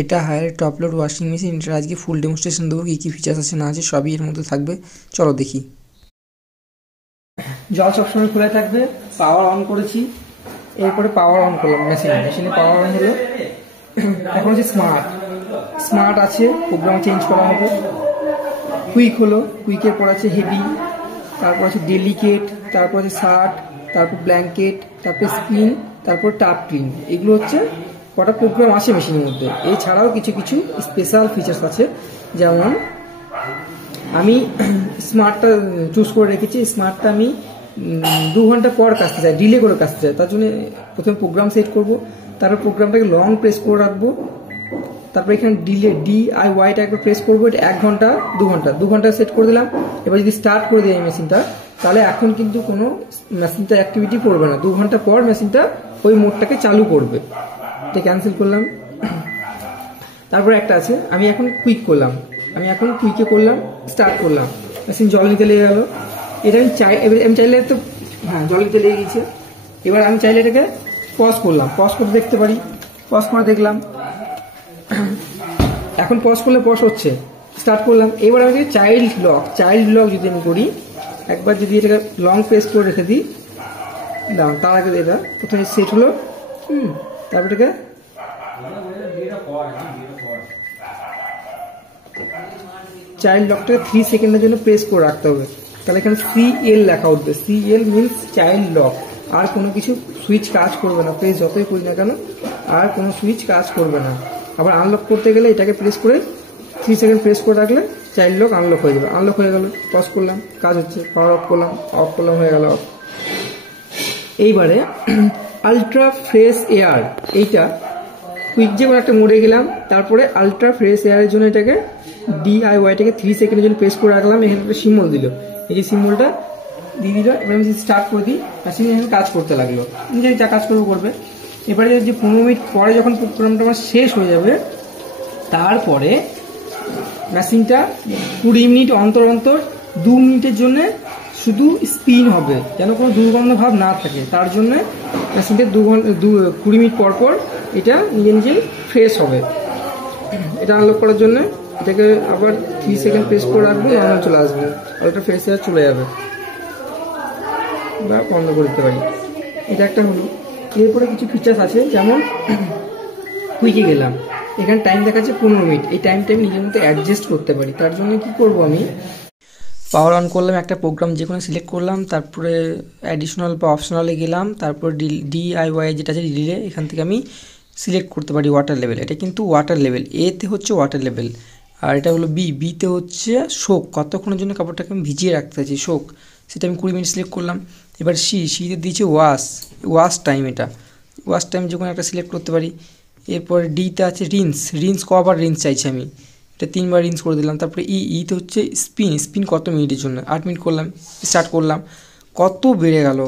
এটা Haier top load washing machine. এটার আজকে ফুল ডেমনস্ট্রেশন দেবো, কী কী ফিচার্স আছে না আছে সবই এর মধ্যে থাকবে। চলো দেখি। জল সবসময় খোলা থাকবে। পাওয়ার অন করেছি, এরপরে পাওয়ার অন করলাম মেশিনে পাওয়ার অন হলো। এখন হচ্ছে স্মার্ট আছে, প্রোগ্রাম চেঞ্জ করা হবে। কুইক হলো, কুইকের পর আছে হেভি, তারপর আছে ডেলিকেট, তারপর আছে শার্ট, তারপর ব্ল্যাঙ্কেট, তারপর স্পিন, তারপর টাপ ক্লিন। এগুলো হচ্ছে কটা প্রোগ্রাম আছে মেশিনের মধ্যে। এছাড়াও কিছু কিছু স্পেশাল ফিচার্স আছে, যেমন আমি স্মার্টটা চুজ করে রেখেছি। স্মার্টটা আমি 2 ঘন্টা পর কাজতে চাই, ডিলে করে কাজতে চাই, তার জন্য প্রথমে প্রোগ্রাম সেট করব, তারপর প্রোগ্রামটাকে লং প্রেস করে রাখবো, তারপর এখানে DIYটা একবার প্রেস করবো। এটা 1 ঘন্টা 2 ঘন্টা সেট করে দিলাম। এবার যদি স্টার্ট করে দিই মেশিনটা, তাহলে এখন কিন্তু কোনো মেশিনটা অ্যাক্টিভিটি করবে না। 2 ঘন্টা পর মেশিনটা ওই মোডটাকে চালু করবে। এটা ক্যান্সেল করলাম। তারপর একটা আছে, আমি এখন কুইকে করলাম, স্টার্ট করলাম, মেশিন জল নিতে লেগে গেল। এটা আমি চাইলে তো জল নিতে লেগে গেছে। এবার আমি চাইলে এটাকে পজ করলাম, পজ করে দেখতে পারি। পজ করে দেখলাম, এখন পজ করলে পজ হচ্ছে। স্টার্ট করলাম। এবার আমি চাইল্ড লক যদি আমি করি, একবার যদি এটাকে লং প্রেস করে রেখে দিই, দাঁড়ান তার আগে এটা প্রথমে সেট হলো, তারপর এটাকে চাইল্ড লকটাকে 3 সেকেন্ডের জন্য প্রেস করে রাখতে হবে। তাহলে এখানে CL লেখা উঠবে। CL means child lock. আর কোনো কিছু সুইচ কাজ করবে না, প্রেস যতই করি না কেন আর কোনো সুইচ কাজ করবে না। আবার আনলক করতে গেলে এটাকে প্রেস করে 3 সেকেন্ড প্রেস করে রাখলে চাইল্ড লক আনলক হয়ে যাবে। আনলক হয়ে গেল, পজ করলাম, কাজ হচ্ছে। পাওয়ার অফ করলাম, হয়ে গেল অফ। এইবারে আলট্রা ফ্রেশ এয়ার, এইটা কুইক যে কোনো একটা মোডে গেলাম, তারপরে আলট্রা ফ্রেশ এয়ারের জন্য এটাকে DIYটাকে 3 সেকেন্ডের জন্য প্রেস করে রাখলাম। এখানে একটা সিম্বল দিল, এই যে সিম্বলটা দিয়ে দিল। এবার আমি স্টার্ট করে দিই, মেশিন এখানে কাজ করতে লাগলো, নিজে যা কাজ করবে। এবারে যে 15 মিনিট পরে যখন প্রোগ্রামটা আমার শেষ হয়ে যাবে, তারপরে মেশিনটা 20 মিনিট অন্তর 2 মিনিটের জন্য শুধু স্পিন হবে, যেন কোনো দুর্গন্ধ ভাব না থাকে। তার জন্য মেশিনটা 20 মিনিট পর এটা নিজেই ফ্রেশ হবে। এটা আনলক করার জন্য এটাকে আবার 3 সেকেন্ড প্রেস করে রাখবো, নর্মাল চলে আসবে, আর এটা ফ্রেশ এয়ার চলে যাবে, বা বন্ধ করে দিতে পারি। এটা একটা হলো। এরপরে কিছু ফিচার্স আছে, যেমন কুইকে গেলাম, এখানে টাইম দেখাচ্ছে 15 মিনিট। এই টাইমটা আমি নিজের মতো অ্যাডজাস্ট করতে পারি। তার জন্য কি করব, আমি পাওয়ার অন করলাম, একটা প্রোগ্রাম যে কোনো সিলেক্ট করলাম, তারপরে অ্যাডিশনাল বা অপশনালে গেলাম, তারপর DIY যেটা আছে ডিলে, এখান থেকে আমি সিলেক্ট করতে পারি ওয়াটার লেভেল। এটা কিন্তু ওয়াটার লেভেল, এতে হচ্ছে ওয়াটার লেভেল, আর এটা হলো বিতে হচ্ছে শোক, কতক্ষণের জন্য কাপড়টাকে আমি ভিজিয়ে রাখতে চাইছি শোক, সেটা আমি 20 মিনিট সিলেক্ট করলাম। এবার সিতে দিয়েছে ওয়াশ টাইম। এটা ওয়াশ টাইম যে কোনো একটা সিলেক্ট করতে পারি। এরপরে ডিতে আছে রিন্স কবার রিন্স চাইছি আমি, এটা 3 বার রিন্স করে দিলাম। তারপরে ইতে হচ্ছে স্পিন কত মিনিটের জন্য, 8 মিনিট করলাম, স্টার্ট করলাম, কত বেড়ে গেল